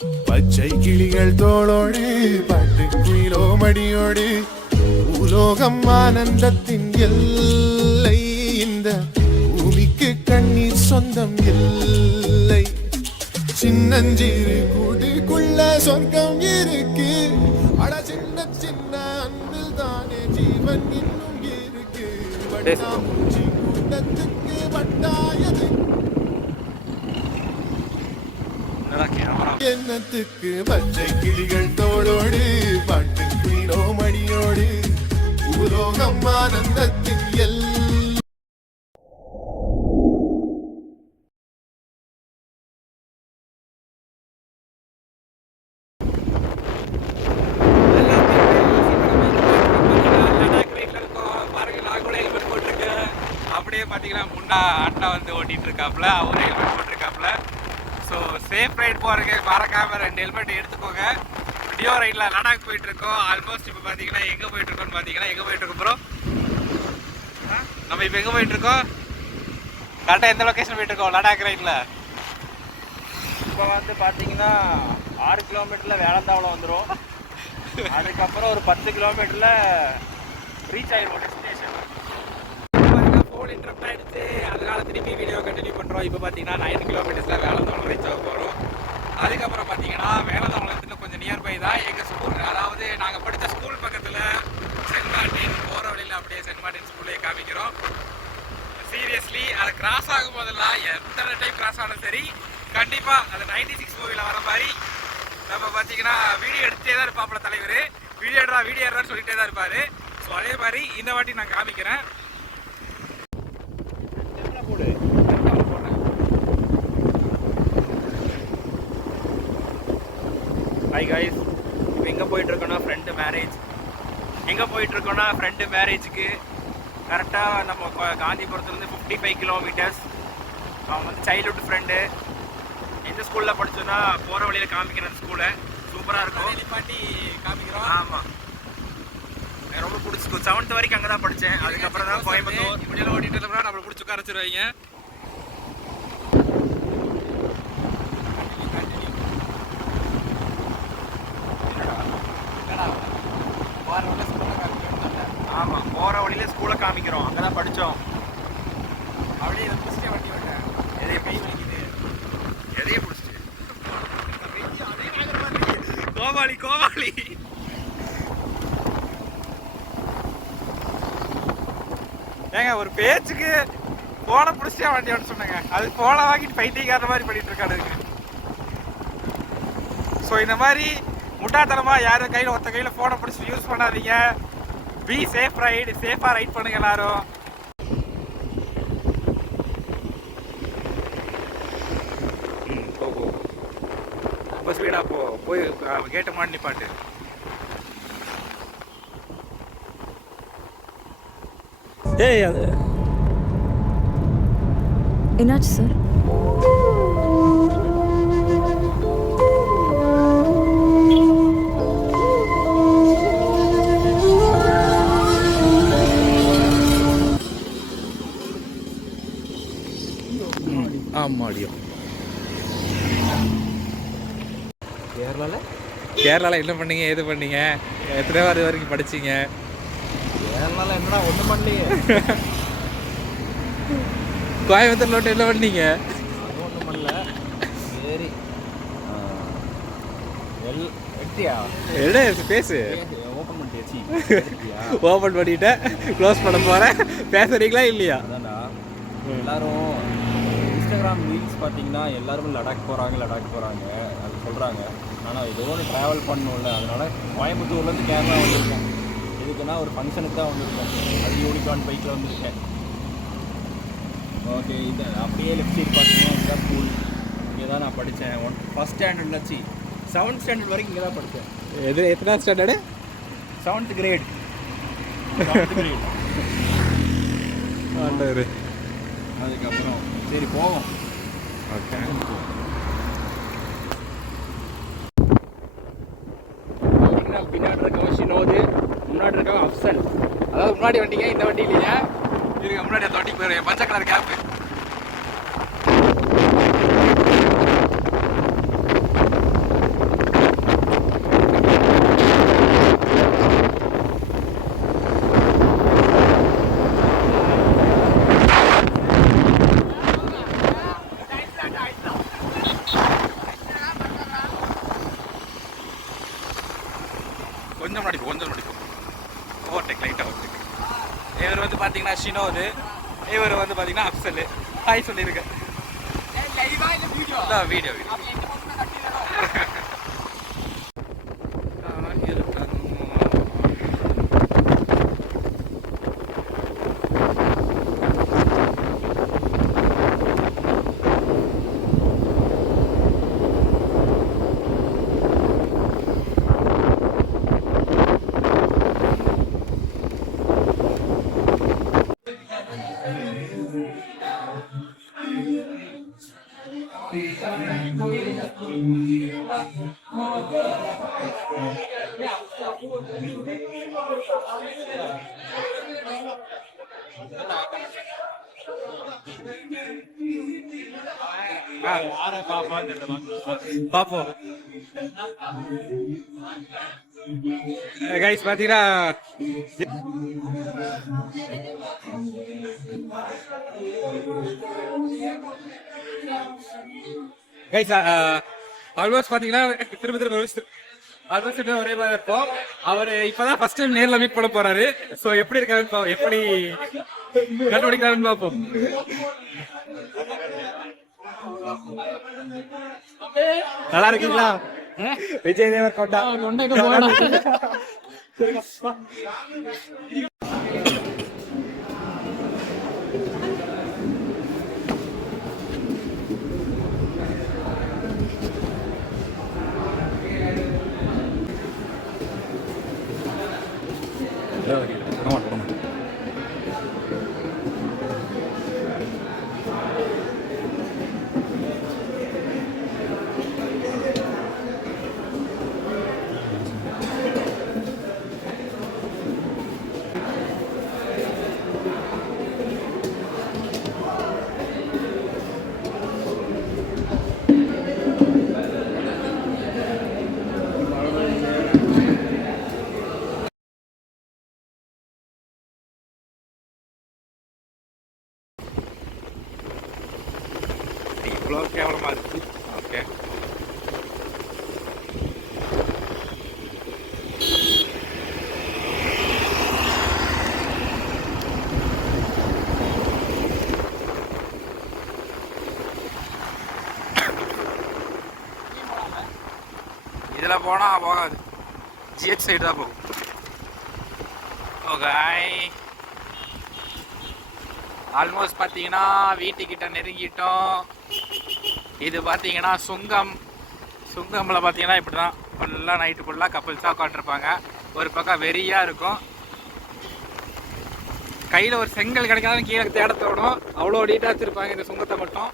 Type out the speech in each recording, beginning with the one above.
பச்சை கிளிகள் தோளோடு பாட்டு குயிலோ மடியோடு உலோகம் ஆனந்தத்தின் எல்லை இந்த பூமிக்கு கண்ணீர் சொந்தம் இல்லை சின்னஞ்சிறு கூட்டுக்குள்ள சொர்க்கம் இருக்கு அட சின்ன சின்ன அன்பில் தானே ஜீவன் இன்னும் இருக்கு வட்டாமூச்சி கூட்டத்துக்கு வட்டாயது என்னத்துக்கு பச்சை கிளிகள் தோளோடு பாட்டு குயிலோ மடியோடு உலோகம் ஆனந்தத்தின் அப்படியே பார்த்தீங்கன்னா முன்னா அண்ணா வந்து ஓட்டிட்டு இருக்காப்புல, அவரு ஹெல்மெட் போட்டிருக்காப்புல. ஸோ சேஃப் ரைட் போகிறதுக்கு மறக்காம 2 ஹெல்மெட் எடுத்துக்கோங்க. வீடியோ ரைடில் லடாக் போயிட்டு இருக்கோம். ஆல்மோஸ்ட் இப்போ பார்த்தீங்கன்னா எங்கே போயிட்டு இருக்கோம்னு பார்த்தீங்கன்னா எங்கே போயிட்டு இருக்கோம் ப்ரோ? நம்ம இப்போ எங்கே போயிட்டு இருக்கோம்? கரெக்டாக எந்த லொக்கேஷன் போயிட்டு இருக்கோம் லடாக் ரைடில்? இப்போ வந்து பார்த்தீங்கன்னா 6 கிலோமீட்டரில் வேளந்தாவளம் வந்துடும். அதுக்கப்புறம் ஒரு 10 கிலோமீட்டரில் ரீச் ஆகிடும் டெஸ்டினேஷன். ஃபோன் இன்டரப்ட் ஆகிடுச்சு, அதனால திருப்பி வீடியோ கண்டினியூ பண்ணுறோம். இப்போ பார்த்தீங்கன்னா 9 கிலோமீட்டர்ஸில் வேளந்தாவளம் ரீச் ஆக போகிறோம். அதுக்கப்புறம் பார்த்தீங்கன்னா வேளந்தாவளத்துக்கு கொஞ்சம் நியர்பை தான் எங்கள் ஸ்கூல், அதாவது நாங்கள் படித்த ஸ்கூல் பக்கத்தில் சென்ட் மார்ட்டின் போகிற வழியில் அப்படியே சென்ட் மார்ட்டின் ஸ்கூல்லே காமிக்கிறோம். சீரியஸ்லி அதை கிராஸ் ஆகும் போதெல்லாம் எத்தனை டைம் கிராஸ் ஆனாலும் சரி கண்டிப்பாக அது 96 மூவியில் வர மாதிரி நம்ம பார்த்தீங்கன்னா வீடியோ எடுத்துகிட்டே தான் இருப்பாப்புல தலைவர். வீடியோ எடுறான்னு சொல்லிகிட்டே தான் இருப்பார். ஸோ அதே மாதிரி இந்த வாட்டி நான் காமிக்கிறேன். ஹாய் காய்ஸ், இப்போ எங்கே போயிட்டுருக்கோன்னா ஃப்ரெண்டு மேரேஜுக்கு கரெக்டாக நம்ம காந்திபுரத்துலேருந்து 55 கிலோமீட்டர்ஸ். அவன் வந்து சைல்ட்ஹுட் ஃப்ரெண்டு. எந்த ஸ்கூலில் படித்தோன்னா போகிற வழியில் காமிக்கிற ஸ்கூலை சூப்பராக இருக்கும். பாட்டி காமிக்கிறோம். ஆமாம், எனக்கு ரொம்ப பிடிச்சிருக்கு. 7th வரைக்கும் அங்கே தான் படித்தேன். அதுக்கப்புறம் தான் கோயம்புத்தூர். இப்படியெல்லாம் ஓட்டிட்டு இருந்தோம்னா நம்மளை பிடிச்சி உட்காரச்சிருவாங்க. ஆமாம், போகிற வழியில் ஸ்கூலை காமிக்கிறோம். அங்கே தான் படித்தோம். அப்படியே பிடிச்சிட்டே வண்டி விட்டேன். எதையும் கை வலிக்குது, எதையும் பிடிச்சிட்டு கோமாளி ஏங்க ஒரு பேச்சுக்கு போனை பிடிச்சிட்டே வண்டி ஓட்ட சொன்னாங்க. அது போனை வாங்கிட்டு பைத்தியக்கார மாதிரி பண்ணிட்டு இருக்கானுங்க. ஸோ இந்த மாதிரி முட்டாத்தனமாக யாரும் கையில் ஒருத்த கையில் ஃபோனை பிடிச்சி யூஸ் பண்ணாதீங்க. பி சேஃப் ரைடு, சேஃபாக ரைட் பண்ணுங்க எல்லாரும். ரொம்ப ஸ்பீடாக போய் கேட்ட மாட்டி நிப்பாட்டு. என்னாச்சு சார்? ஆமாடியோ, கேரளாவில் என்ன பண்ணீங்க, ஏது பண்ணீங்க, எத்தனை வாரம் வரைக்கும் படிச்சீங்க? கேரளாவில் என்னடா ஒன்றும் பண்ணலையே. கோயம்புத்தூர் நோட்டு என்ன பண்ணீங்க? ஒன்றும் பண்ணல. சரி, பேசு. ஓப்பன் பண்ணியாச்சு. ஓப்பன் பண்ணிட்டேன், க்ளோஸ் பண்ண போகிறேன். பேசுறீங்களா இல்லையா? அதான்டா, எல்லாரும் இன்ஸ்டாகிராம் ரீல்ஸ் பார்த்தீங்கன்னா எல்லாருமே லடாக் போகிறாங்க அது சொல்கிறாங்க. ஆனால் ஏதோ ஒன்று ட்ராவல் பண்ணணும்ல, அதனால் கோயம்புத்தூர்லேருந்து கேரளா வந்திருக்கேன். எதுக்குன்னா ஒரு ஃபங்க்ஷனுக்கு தான் வந்திருக்கேன். அது யூனிகார்ன் பைக்கில் வந்திருக்கேன். ஓகே, இது அப்படியே லெஃப்ட் சைடு பார்த்தீங்கன்னா இதுதான் ஸ்கூல். இங்கே தான் நான் படித்தேன். 1st ஸ்டாண்டர்டில் 7th ஸ்டாண்டர்ட் வரைக்கும் இங்கே தான் படித்தேன். எத்தனாவது ஸ்டாண்டர்டு? 7th great. அதுக்கப்புறம் சரி போவோம். ஓகே, பின்னாடி இருக்க ஷினோது, முன்னாடி இருக்க அப்சல். அதாவது முன்னாடி வண்டிங்க, இந்த வண்டி இல்லையா? இருங்க, முன்னாடி அந்த வண்டிக்கு போயிடுறேன். பச்சை கலர் கேப்பு. முன்னாடி ஓவர்டேக் லைட்டாக ஓவர்டேக். இவர் வந்து பார்த்தீங்கன்னா ஷினோது, இவர் வந்து பார்த்தீங்கன்னா அப்சல். ஹாய் சொல்லியிருக்கேன். வீடியோ பார்ப்போம். கைஸ் பார்த்தீங்கன்னா கைஸ் ஆல்மோஸ்ட் பார்த்தீங்கன்னா திரும்ப ஆல்மோஸ்ட் ஒரே மாதிரி இருப்போம். அவர் இப்பதான் ஃபர்ஸ்ட் டைம் நேரில் மீட் பண்ண போறாரு. ஸோ எப்படி இருக்காருன்னு எப்படி கண்டுபிடிக்கிறாருன்னு பார்ப்போம். நல்லா இருக்கீங்களா? விஜய் தேவர் கோட்டா இவ்வளோ கேவலமாக இருக்கு. ஓகே, இதில் போனால் போகாது, ஜிஹெச் சைடு தான் போகும். ஓகே, ஆல்மோஸ்ட் பார்த்தீங்கன்னா வீட்டுக்கிட்ட நெருங்கிட்டோம். இது பார்த்தீங்கன்னா சுங்கமில் பார்த்தீங்கன்னா இப்படி தான் ஃபுல்லாக நைட்டு ஃபுல்லாக கப்பல்ஸாக உட்காந்துருப்பாங்க. ஒரு பக்கம் வெறியாக இருக்கும். கையில் ஒரு செங்கல் கிடைக்காத கீழே தேட தோணும். அவ்வளோ நீட்டாக வச்சுருப்பாங்க இந்த சுங்கத்தை மட்டும்.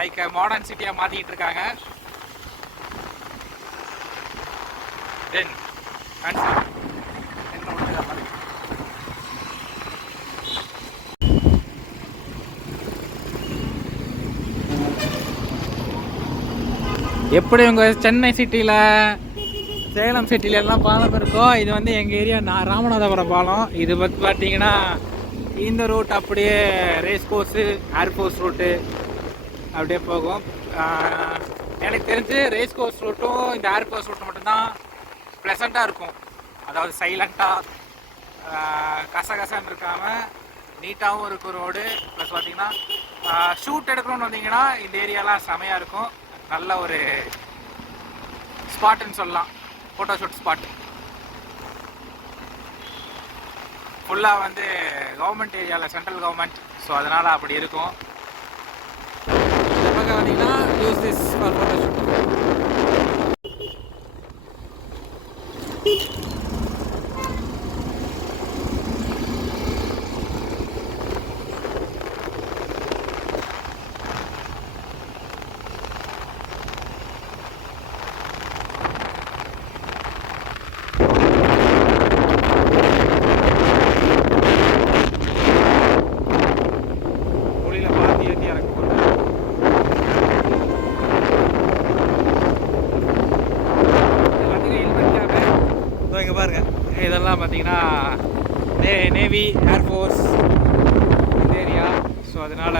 லைக் மாடர்ன் சிட்டியாக மாற்றிக்கிட்டு இருக்காங்க. தென் எப்படி உங்கள் சென்னை சிட்டியில் சேலம் சிட்டிலெல்லாம் பாலம் இருக்கோ, இது வந்து எங்கள் ஏரியா ராமநாதபுரம் பாலம். இது வந்து பார்த்தீங்கன்னா இந்த ரூட் அப்படியே ரேஸ் கோர்ஸு ஏர்ஃபோர்ஸ் ரூட்டு அப்படியே போகும். எனக்கு தெரிஞ்சு ரேஸ் கோர்ஸ் ரூட்டும் இந்த ஏர்ஃபோர்ஸ் ரூட்டும் மட்டும்தான் ப்ளசண்ட்டாக இருக்கும். அதாவது சைலண்ட்டாக கசகசன்னு இருக்காமல் நீட்டாகவும் இருக்கும் ரோடு. ப்ளஸ் பார்த்தீங்கன்னா ஷூட் எடுக்கணும்னு வந்தீங்கன்னா இந்த ஏரியாலாம் செமையாக இருக்கும். நல்ல ஒரு ஸ்பாட்டுன்னு சொல்லலாம், ஃபோட்டோஷூட் ஸ்பாட். ஃபுல்லாக வந்து கவர்மெண்ட் ஏரியாவில், சென்ட்ரல் கவர்மெண்ட். ஸோ அதனால் அப்படி இருக்கும். இந்த பக்கம் வந்தீங்கன்னா யூஸ் திஸ் ஃபார் ஃபோட்டோஷூட். இதெல்லாம் பார்த்தீங்கன்னா நேவி, ஏர்ஃபோர்ஸ் இந்த ஏரியா. ஸோ அதனால்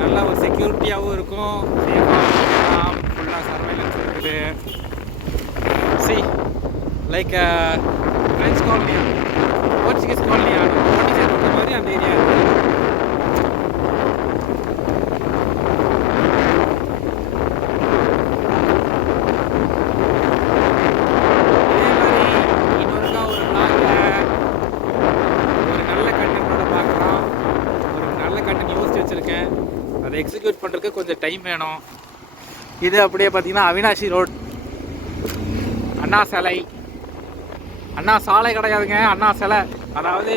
நல்ல ஒரு செக்யூரிட்டியாகவும் இருக்கும். சேஃபாக ஃபுல்லாக சர்வைலன்ஸ் இருக்குது. see like French colony, Portuguese colony, Portuguese இருக்கிற மாதிரி அந்த ஏரியா இருக்கு. இதே மாதிரி இன்னொருக்கா ஒரு vlogல ஒரு நல்ல கண்டென்ட்டோட பார்க்கலாம். ஒரு நல்ல கண்டென்ட் யோசிச்சு வச்சிருக்கேன். அதை எக்ஸிக்யூட் பண்ணுறதுக்கு கொஞ்சம் டைம் வேணும். இது அப்படியே பார்த்தீங்கன்னா அவினாஷி ரோட், அண்ணா சிலை, அண்ணா சாலை கிடையாதுங்க, அண்ணா சிலை. அதாவது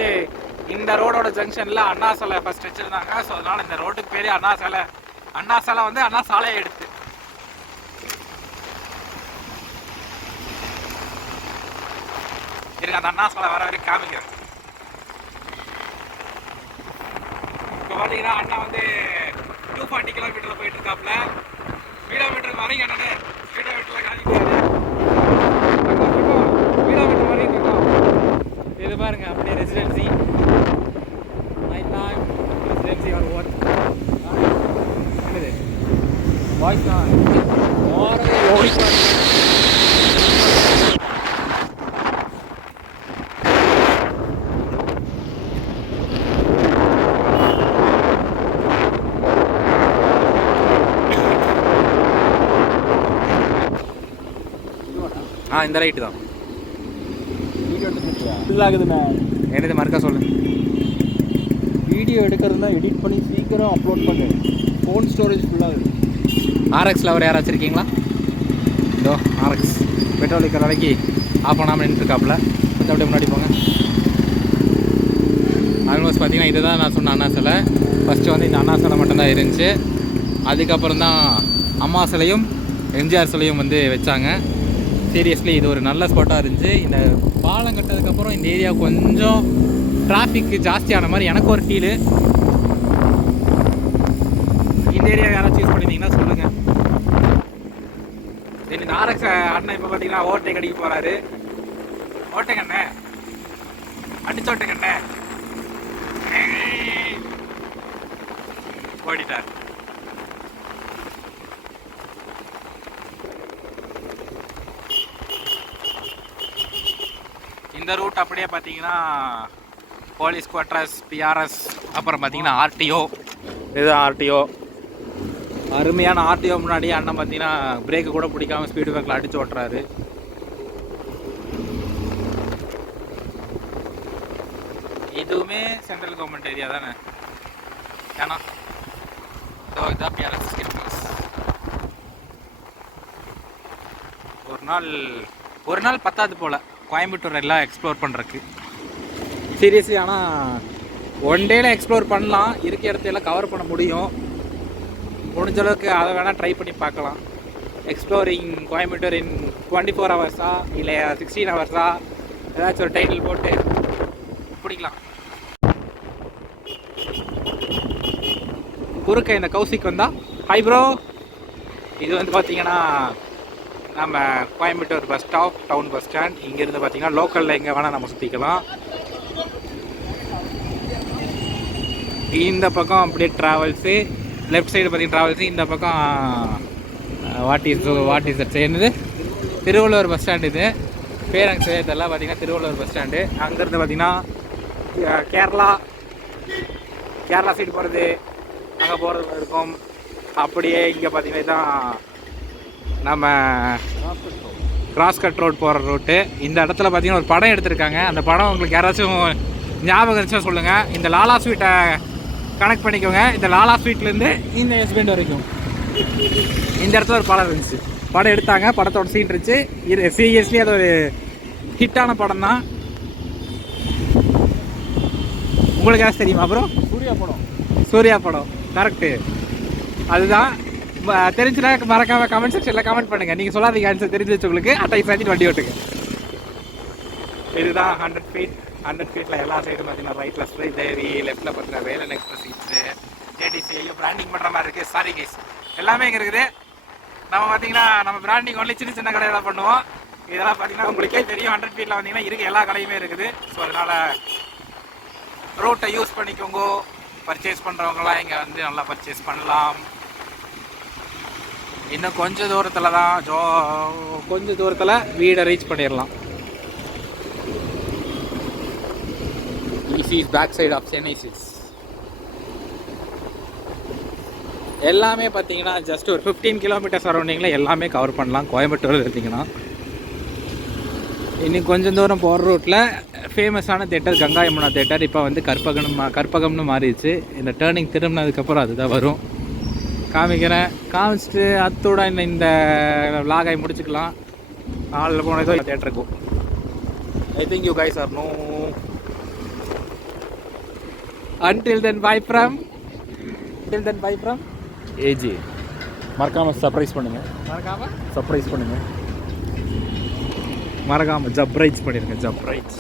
இந்த ரோடோட ஜங்ஷனில் அண்ணா சிலை ஃபர்ஸ்ட் வச்சுருந்தாங்க. ஸோ அதனால் இந்த ரோட்டுக்கு பேரே அண்ணா சிலை. அண்ணா சிலை வந்து அண்ணா சாலையை எடுத்து இருக்கு. அந்த அண்ணா சாலை வர வரைக்கும் காமிக்கிறேன். இப்போ பார்த்தீங்கன்னா அண்ணா வந்து 240 கிலோமீட்டரில் போயிட்டு இருக்காப்புல. கிலோமீட்டருக்கு வரீங்க அண்ணே, கிலோமீட்டரில் காமிக்கிறாரு. கிலோமீட்டர் வரைக்கும் இருக்கோம். இது பாருங்க அப்படியே residency, night time residency or what என்னது வாய்ஸ் தான் இந்த ரைட்டு தான். ஃபுல் ஆகுது மேம். என்னது மறுக்கா சொல்லு. வீடியோ எடுக்கிறதுனா எடிட் பண்ணி சீக்கிரம் அப்லோட் பண்ணு. Phone storage ஃபுல்லாகுது. ஆர்எக்ஸில் அவர் யாராச்சும் இருக்கீங்களா? இதோ ஆர்எக்ஸ் பெட்ரோல் இருக்கிற வரைக்கும் ஆஃப் பண்ணாமல் நின்றுருக்காப்புல. கொஞ்சம் அப்படியே முன்னாடி போங்க. ஆல்மோஸ்ட் பார்த்தீங்கன்னா இதுதான் நான் சொன்ன அண்ணா சிலை. ஃபஸ்ட்டு வந்து இந்த அண்ணா சிலை மட்டும்தான் இருந்துச்சு. அதுக்கப்புறம் தான் அம்மா சிலையும் எம்ஜிஆர் சிலையும் வந்து வச்சாங்க. சீரியஸ்லி இது ஒரு நல்ல ஸ்பாட்டாக இருந்துச்சு. இந்த பாலம் கட்டதுக்கப்புறம் இந்த ஏரியா கொஞ்சம் டிராஃபிக் ஜாஸ்தியான மாதிரி எனக்கு ஒரு ஃபீலு. இந்த ஏரியா யாராச்சும் யூஸ் பண்ணியிருந்தீங்கன்னா சொல்லுங்கள். இந்த ஆர்எக்ஸ் அண்ணன் இப்போ பார்த்தீங்கன்னா ஓவர்டேக் அடிக்க போகிறாரு. ஓவர்டேக் அண்ணே, அடிச்சு ஓவர்டேக் அண்ணே, ஓடிட்டார். இந்த ரூட் அப்படியே பார்த்தீங்கன்னா போலீஸ் குவார்டர்ஸ், பிஆர்எஸ், அப்புறம் பார்த்தீங்கன்னா ஆர்டிஓ. இதுதான் ஆர்டிஓ. அருமையான ஆர்டிஓ. முன்னாடி அண்ணன் பார்த்தீங்கன்னா பிரேக்கு கூட பிடிக்காம ஸ்பீடு பிரேக்கில் அடிச்சு ஓட்டுறாரு. இதுவுமே சென்ட்ரல் கவர்மெண்ட் ஏரியா தானே? ஏன்னா இதுதான் பிஆர்எஸ் கேம்பஸ். ஒரு நாள் பத்தாது போல் கோயம்புத்தூர் எல்லாம் எக்ஸ்ப்ளோர் பண்ணுறக்கு. சீரியஸ்லி ஆனால் ஒன் டேயில் எக்ஸ்ப்ளோர் பண்ணலாம். இருக்க இடத்தையெல்லாம் கவர் பண்ண முடியும். முடிஞ்ச அளவுக்கு அதை வேணால் ட்ரை பண்ணி பார்க்கலாம். எக்ஸ்ப்ளோரிங் கோயம்புத்தூர் இன் 24 ஹவர்ஸா இல்லை 16 ஹவர்ஸா ஏதாச்சும் ஒரு டைட்டில் போட்டு பிடிக்கலாம். குறுக்க இந்த கௌசிக் வந்தால் ஹை ப்ரோ. இது வந்து பார்த்தீங்கன்னா நம்ம Coimbatore bus stop, town bus stand. இங்கேருந்து பார்த்தீங்கன்னா லோக்கலில் எங்கே வேணால் நம்ம சுற்றிக்கலாம். இந்த பக்கம் அப்படியே ட்ராவல்ஸு, லெஃப்ட் சைடு பார்த்தீங்கன்னா ட்ராவல்ஸு. இந்த பக்கம் வாட் இஸ் தட் என்னது திருவள்ளுவர் பஸ் ஸ்டாண்டு. இது பேர் அங்கே சரியாக தெரியல. பார்த்தீங்கன்னா திருவள்ளுவர் பஸ் ஸ்டாண்டு. அங்கேருந்து பார்த்தீங்கன்னா கேரளா சைடு போகிறது, அங்கே போகிறது இருக்கும். அப்படியே இங்கே பார்த்தீங்கன்னா தான் நம்ம கிராஸ் கட் ரோட் போகிற ரூட்டு. இந்த இடத்துல பார்த்தீங்கன்னா ஒரு படம் எடுத்திருக்காங்க. அந்த படம் உங்களுக்கு யாராச்சும் ஞாபகம் இருந்துச்சா சொல்லுங்கள். இந்த லாலா ஸ்வீட்டை கனெக்ட் பண்ணிக்கோங்க. இந்த லாலா ஸ்வீட்லேருந்து இந்த எஸ்பெண்ட் வரைக்கும் இந்த இடத்துல ஒரு படம் இருந்துச்சு. படம் எடுத்தாங்க, படத்தோட சீன் இருந்துச்சு. இது சீரியஸ்லி அது ஒரு ஹிட்டான படம் தான். உங்களுக்கு யாராச்சும் தெரியுமா? அப்புறம் சூர்யா படம் கரெக்டு. அதுதான் தெரிஞ்சுனா மறக்காம கமெண்ட் செக்ஷனில் கமெண்ட் பண்ணுங்கள். நீங்கள் சொல்லாதீங்க ஆன்சர் தெரிஞ்சு வச்சவங்களுக்கு அட்டை சாத்திட்டு வண்டி ஓட்டுங்க. இதுதான் 100 ஃபீட்டில் எல்லா சைடும் பார்த்தீங்கன்னா ரைட்டில் ஸ்ரீதேவி, லெஃப்ட்டில் பார்த்தீங்கன்னா வேலன் எக்ஸ்பிரஸீஸு, ஜேடிசி. ஐயோ பிராண்டிங் பண்ணுற மாதிரி இருக்குது. சாரி கைஸ், எல்லாமே இங்கே இருக்குது. நம்ம பார்த்தீங்கன்னா நம்ம பிராண்டிங் ஒன்லி சின்ன சின்ன கடையில் தான் பண்ணுவோம். இதெல்லாம் பார்த்தீங்கன்னா உங்களுக்கே தெரியும். 100 ஃபீட்டில் வந்தீங்கன்னா இருக்க எல்லா கடையுமே இருக்குது. ஸோ அதனால் ரூட்டை யூஸ் பண்ணிக்கோங்க. பர்ச்சேஸ் பண்ணுறவங்களாம் இங்கே வந்து நல்லா பர்ச்சேஸ் பண்ணலாம். இன்னும் கொஞ்சம் தூரத்தில் தான் கொஞ்சம் தூரத்தில் வீடை ரீச் பண்ணிடலாம். Is back side of Chennai Silks. எல்லாமே பார்த்தீங்கன்னா ஜஸ்ட் ஒரு 15 கிலோமீட்டர் சரௌண்டிங்கில் எல்லாமே கவர் பண்ணலாம். கோயம்புத்தூர் இருந்தீங்கன்னா இன்னும் கொஞ்சம் தூரம் போகிற ரூட்டில் ஃபேமஸான தேட்டர் கங்கா யமுனா தேட்டர் இப்போ வந்து கற்பகம்னு மாறிடுச்சு. இந்த டேர்னிங் திரும்பினதுக்கப்புறம் அதுதான் வரும். காமிக்கிறேன், காமிச்சிட்டு அத்தோட இந்த விலாகை முடிச்சுக்கலாம். நாளில் போனதோ தேட்டருக்கும். I think you guys are no. Until then, bye from AG. மறக்காமல் சர்ப்ரைஸ் பண்ணுங்கள். மறக்காமல் ஜப்ரைஸ் பண்ணிடுங்க. ஜப்ரைஸ்.